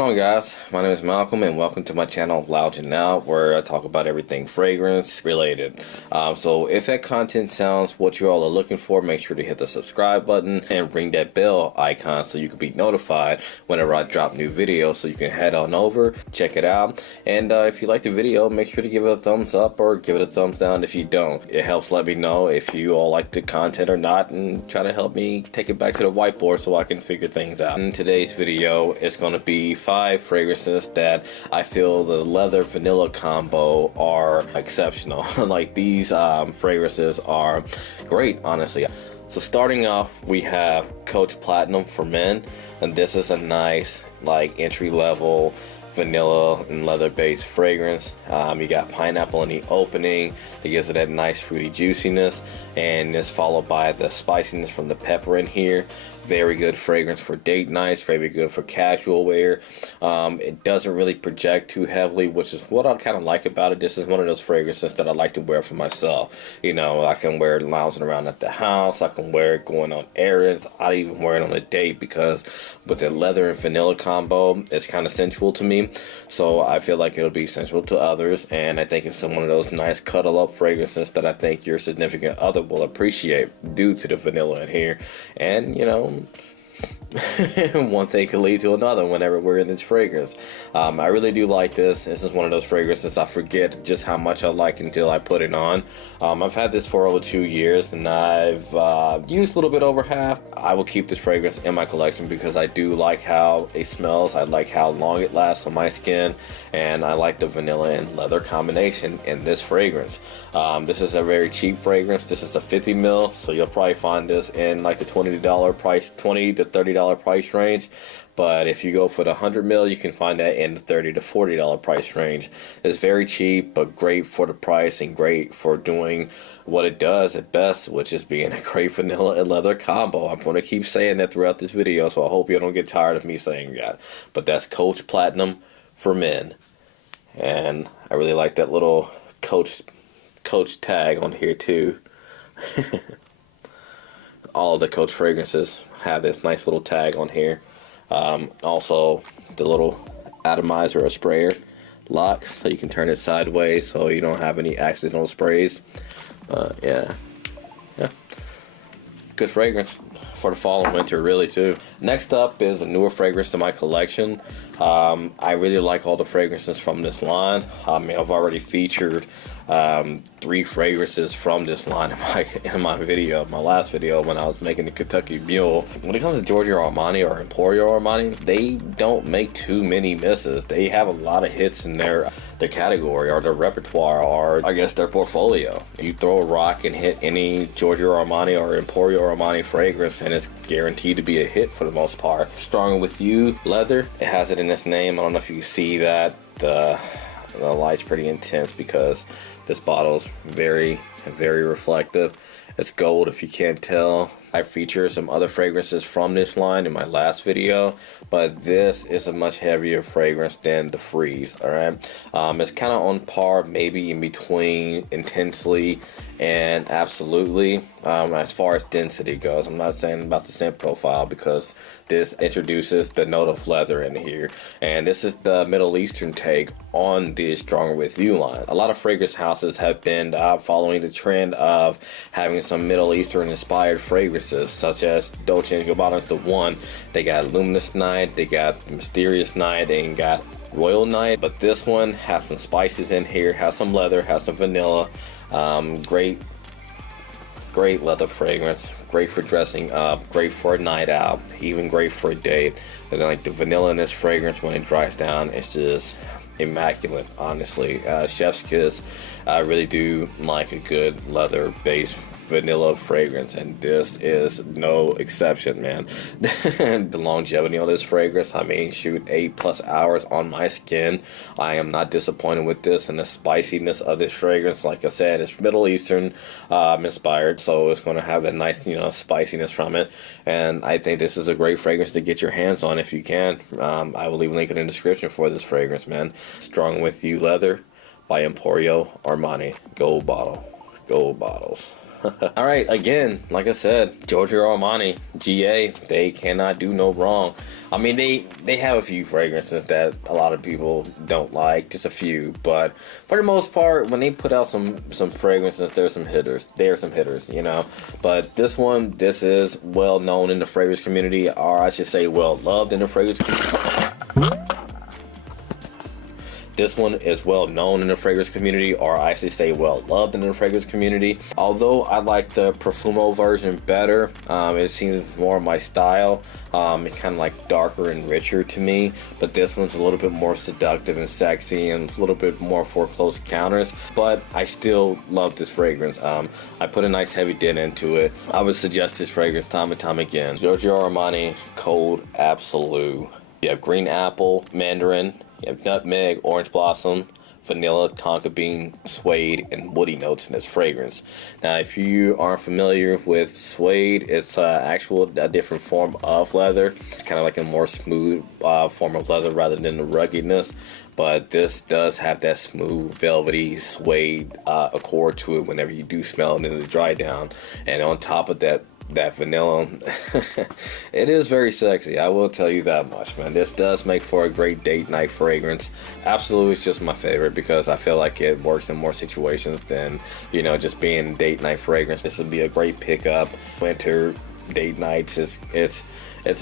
going on, guys? My name is Malcolm and welcome to my channel Loung'n, where I talk about everything fragrance related. So if that content sounds what you all are looking for, make sure to hit the subscribe button and ring that bell icon so you can be notified whenever I drop new videos, so you can head on over, check it out. And if you like the video, make sure to give it a thumbs up or give it a thumbs down if you don't. It helps let me know if you all like the content or not, and try to help me take it back to the whiteboard so I can figure things out. In today's video, it's going to be 5 fragrances that I feel the leather vanilla combo are exceptional. Like, these fragrances are great, honestly. So starting off, we have Coach Platinum for men, and this is a nice like entry-level vanilla and leather-based fragrance. You got pineapple in the opening that gives it that nice fruity juiciness, and it's followed by the spiciness from the pepper in here. Very good fragrance for date nights, very good for casual wear. It doesn't really project too heavily, which is what I kind of like about it. This is one of those fragrances that I like to wear for myself. You know, I can wear it lounging around at the house, I can wear it going on errands, I'd even wear it on a date, because with the leather and vanilla combo, it's kind of sensual to me. So I feel like it'll be sensual to others, and I think it's one of those nice cuddle up fragrances that I think your significant other will appreciate due to the vanilla in here. And you know, one thing could lead to another whenever we're in this fragrance. I really do like this. This is one of those fragrances I forget just how much I like until I put it on. I've had this for over 2 years, and I've used a little bit over half. I will keep this fragrance in my collection because I do like how it smells. I like how long it lasts on my skin, and I like the vanilla and leather combination in this fragrance. This is a very cheap fragrance. This is the 50 ml, so you'll probably find this in like the $20 price, $20 to $30 price range. But if you go for the 100 ml, you can find that in the $30 to $40 price range. It's very cheap, but great for the price and great for doing what it does at best, which is being a great vanilla and leather combo. I'm going to keep saying that throughout this video, so I hope you don't get tired of me saying that. But that's Coach Platinum for men, and I really like that little Coach tag on here too. All of the Coach fragrances have this nice little tag on here. Also, the little atomizer or sprayer locks, so you can turn it sideways so you don't have any accidental sprays. Yeah, good fragrance for the fall and winter, really, too. Next up is a newer fragrance to my collection. I really like all the fragrances from this line. I mean, I've already featured 3 fragrances from this line in my video, my last video when I was making the Kentucky Mule. When it comes to Giorgio Armani or Emporio Armani, they don't make too many misses. They have a lot of hits in their category or their repertoire, or I guess their portfolio. You throw a rock and hit any Giorgio Armani or Emporio Armani fragrance, and it's guaranteed to be a hit for the most part. Stronger With You leather, it has it in its name. I don't know if you can see that. The light's pretty intense because this bottle's very reflective. It's gold if you can't tell. I featured some other fragrances from this line in my last video, but this is a much heavier fragrance than the Freeze. Alright, it's kind of on par, maybe in between Intensely and Absolutely, as far as density goes. I'm not saying about the scent profile, because this introduces the note of leather in here, and this is the Middle Eastern take on the Stronger With You line. A lot of fragrance houses have been following the trend of having some Middle Eastern inspired fragrances, such as Dolce & Gabbana's The One. They got Luminous Night, they got Mysterious Night, and got Royal Night. But this one has some spices in here, has some leather, has some vanilla. Great leather fragrance, great for dressing up, great for a night out, even great for a date. And like the vanilla in this fragrance, when it dries down, it's just immaculate, honestly. Chef's kiss. I really do like a good leather based vanilla fragrance, and this is no exception, man. The longevity on this fragrance, I mean, shoot, 8+ hours on my skin. I am not disappointed with this, and the spiciness of this fragrance, like I said, it's Middle Eastern inspired, so it's going to have a nice, you know, spiciness from it. And I think this is a great fragrance to get your hands on if you can. I will leave a link in the description for this fragrance, man. Strong With You leather by Emporio Armani. Gold bottle, gold bottles. All right, again, like I said, Giorgio Armani, GA, they cannot do no wrong. I mean, they have a few fragrances that a lot of people don't like, just a few, but for the most part, when they put out some fragrances, there's some hitters. There are some hitters, you know. But this one, this is well known in the fragrance community, or I should say, well loved in the fragrance community. This one is well known in the fragrance community, or I should say well loved in the fragrance community. Although I like the Profumo version better, it seems more my style. It's kind of like darker and richer to me, but this one's a little bit more seductive and sexy and a little bit more for close encounters. But I still love this fragrance. I put a nice heavy dent into it. I would suggest this fragrance time and time again. Giorgio Armani Cold Absolu. You have green apple, mandarin, you have nutmeg, orange blossom, vanilla, tonka bean, suede, and woody notes in this fragrance. Now, if you aren't familiar with suede, it's a different form of leather. It's kind of like a more smooth form of leather rather than the ruggedness. But this does have that smooth, velvety suede accord to it whenever you do smell it in the dry down. And on top of that vanilla, it is very sexy. I will tell you that much, man. This does make for a great date night fragrance. Absolutely, it's just my favorite because I feel like it works in more situations than, you know, just being date night fragrance. This would be a great pickup. Winter date nights, it's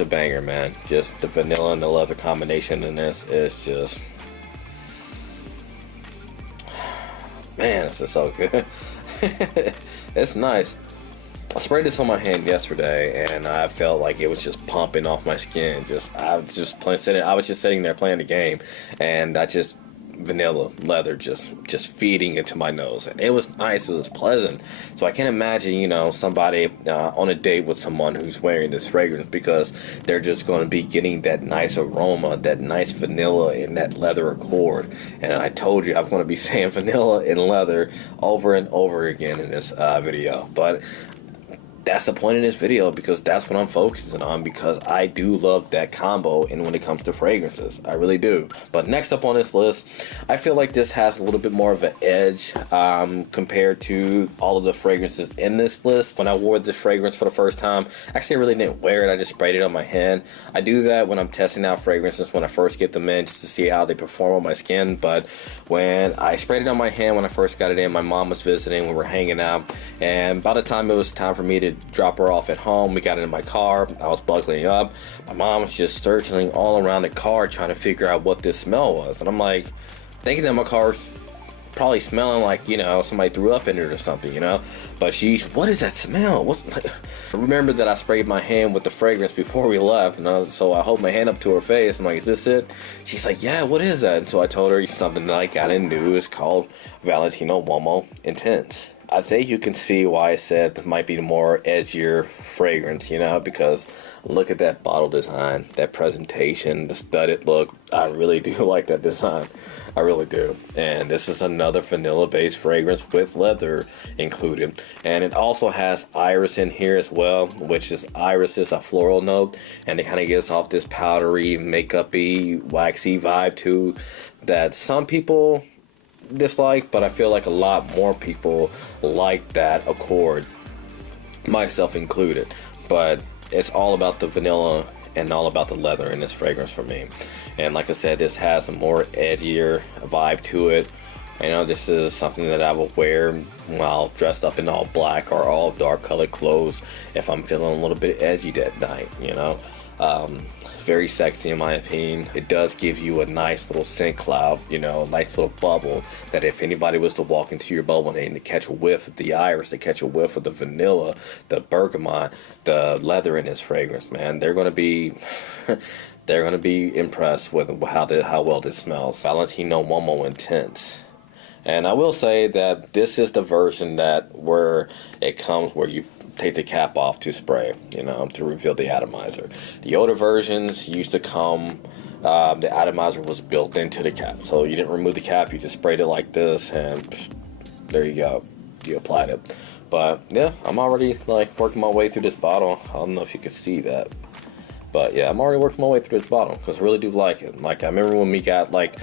a banger, man. Just the vanilla and the leather combination in this is just, man, this is so good. It's nice. I sprayed this on my hand yesterday, and I felt like it was just pumping off my skin. I was just sitting there playing the game, and vanilla leather just feeding into my nose, and it was nice. It was pleasant. So I can't imagine, you know, somebody on a date with someone who's wearing this fragrance, because they're just going to be getting that nice aroma, that nice vanilla and that leather accord. And I told you I'm going to be saying vanilla and leather over and over again in this video, but that's the point of this video, because that's what I'm focusing on, because I do love that combo. And when it comes to fragrances, I really do. But next up on this list, I feel like this has a little bit more of an edge compared to all of the fragrances in this list. When I wore this fragrance for the first time, actually I really didn't wear it, I just sprayed it on my hand. I do that when I'm testing out fragrances when I first get them in, just to see how they perform on my skin. But when I sprayed it on my hand when I first got it in, my mom was visiting, we were hanging out, and by the time it was time for me to drop her off at home, we got into my car, I was buckling up, my mom was just searching all around the car trying to figure out what this smell was. And I'm like, thinking that my car's probably smelling like, you know, somebody threw up in it or something, you know. But what is that smell? I remember that I sprayed my hand with the fragrance before we left, you know, so I hold my hand up to her face. I'm like, is this it? She's like, yeah, what is that? And so I told her something that I got into is called Valentino Uomo Intense. I think you can see why I said it might be the more edgier fragrance, you know, because look at that bottle design, that presentation, the studded look. I really do like that design. I really do. And this is another vanilla-based fragrance with leather included. And it also has iris in here as well, which is iris is a floral note, and it kind of gives off this powdery, makeup-y, waxy vibe too that some people dislike, but I feel like a lot more people like that accord, myself included. But it's all about the vanilla and all about the leather in this fragrance for me. And like I said, this has a more edgier vibe to it. I know this is something that I will wear while dressed up in all black or all dark colored clothes if I'm feeling a little bit edgy that night, you know. Very sexy in my opinion. It does give you a nice little scent cloud, you know, a nice little bubble that if anybody was to walk into your bubble and to catch a whiff of the iris, to catch a whiff of the vanilla, the bergamot, the leather in this fragrance, man, they're going to be they're going to be impressed with how well this smells. Valentino Uomo Intense. And I will say that this is the version where it comes where you take the cap off to spray, you know, to reveal the atomizer. The older versions used to come, the atomizer was built into the cap. So you didn't remove the cap, you just sprayed it like this, and there you go. You applied it. But yeah, I'm already like working my way through this bottle. I don't know if you can see that. But yeah, I'm already working my way through this bottle because I really do like it. Like, I remember when we got like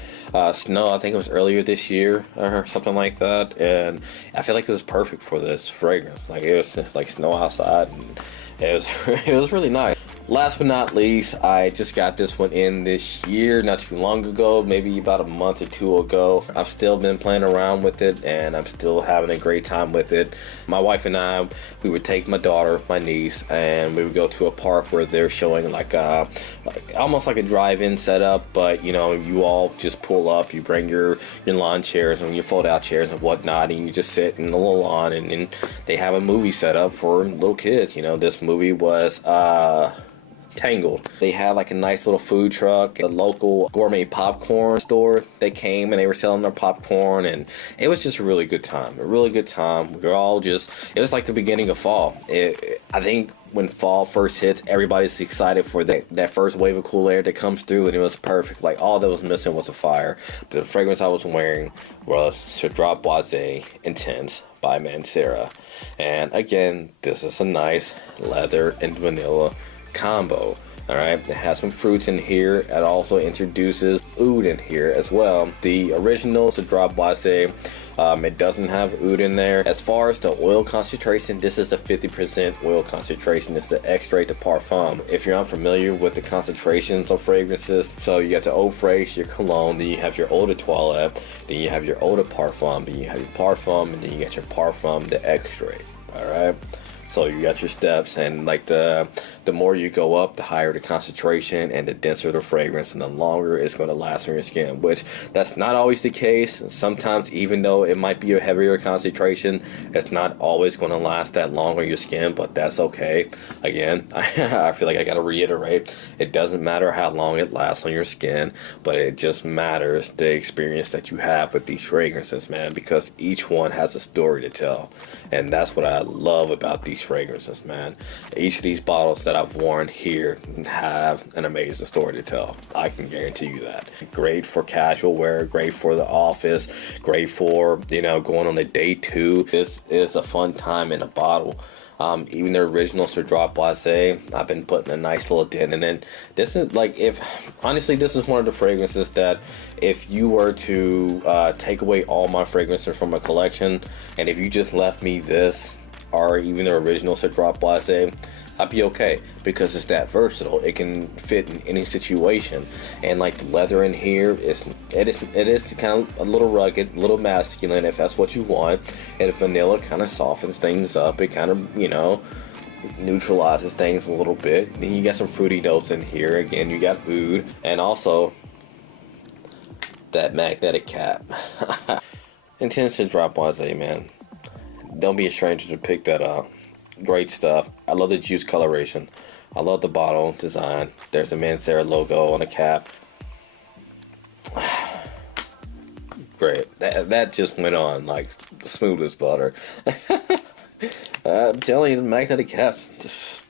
snow, I think it was earlier this year or something like that, and I feel like it was perfect for this fragrance. Like, it was just like snow outside, and it was it was really nice. Last but not least, I just got this one in this year, not too long ago, maybe about a month or two ago. I've still been playing around with it, and I'm still having a great time with it. My wife and I, we would take my daughter, my niece, and we would go to a park where they're showing like almost like a drive-in setup, but you know, you all just pull up, you bring your lawn chairs and your fold-out chairs and whatnot, and you just sit in the little lawn, and they have a movie set up for little kids. You know, this movie was Tangled. They had like a nice little food truck, a local gourmet popcorn store. They came and they were selling their popcorn, and it was just a really good time. A really good time. We were all just, it was like the beginning of fall. I think when fall first hits, everybody's excited for that first wave of cool air that comes through, and it was perfect. Like, all that was missing was a fire. The fragrance I was wearing was Cedrat Wase Intense by Mancera. And again, this is a nice leather and vanilla combo. All right, it has some fruits in here. It also introduces oud in here as well. The original Cedrat Wase, it doesn't have oud in there. As far as the oil concentration, this is the 50% oil concentration. It's the extrait de parfum. If you're unfamiliar with the concentrations of fragrances, so you got the eau fraiche, your cologne, then you have your eau de toilette, then you have your eau de parfum, then you have your parfum, and then you got your parfum de extrait. All right. So you got your steps, and like the more you go up, the higher the concentration and the denser the fragrance, and the longer it's going to last on your skin, which that's not always the case. Sometimes, even though it might be a heavier concentration, it's not always going to last that long on your skin, but that's okay. Again, I feel like I got to reiterate, it doesn't matter how long it lasts on your skin, but it just matters the experience that you have with these fragrances, man, because each one has a story to tell, and that's what I love about these fragrances, man. Each of these bottles that I've worn here have an amazing story to tell. I can guarantee you that. Great for casual wear, great for the office, great for, you know, going on a date too. This is a fun time in a bottle. Even the original Cedrat Wase, I've been putting a nice little dent in it. This is like, honestly, this is one of the fragrances that if you were to take away all my fragrances from a collection, and if you just left me this, or even the original Cedrat Wase, I'd be okay, because it's that versatile. It can fit in any situation, and like the leather in here it is kind of a little rugged, a little masculine if that's what you want. And vanilla kind of softens things up. It kind of, you know, neutralizes things a little bit. Then you got some fruity notes in here. Again, you got oud, and also that magnetic cap. Intense Cedrat Wase, man. Don't be a stranger to pick that up. Great stuff. I love the juice coloration. I love the bottle design. There's the Mancera logo on the cap. Great. That just went on like smooth as butter. I'm telling you, the magnetic caps.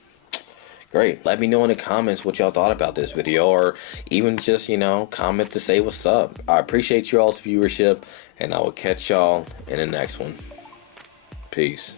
Great. Let me know in the comments what y'all thought about this video, or even just, you know, comment to say what's up. I appreciate y'all's viewership, and I will catch y'all in the next one. Peace.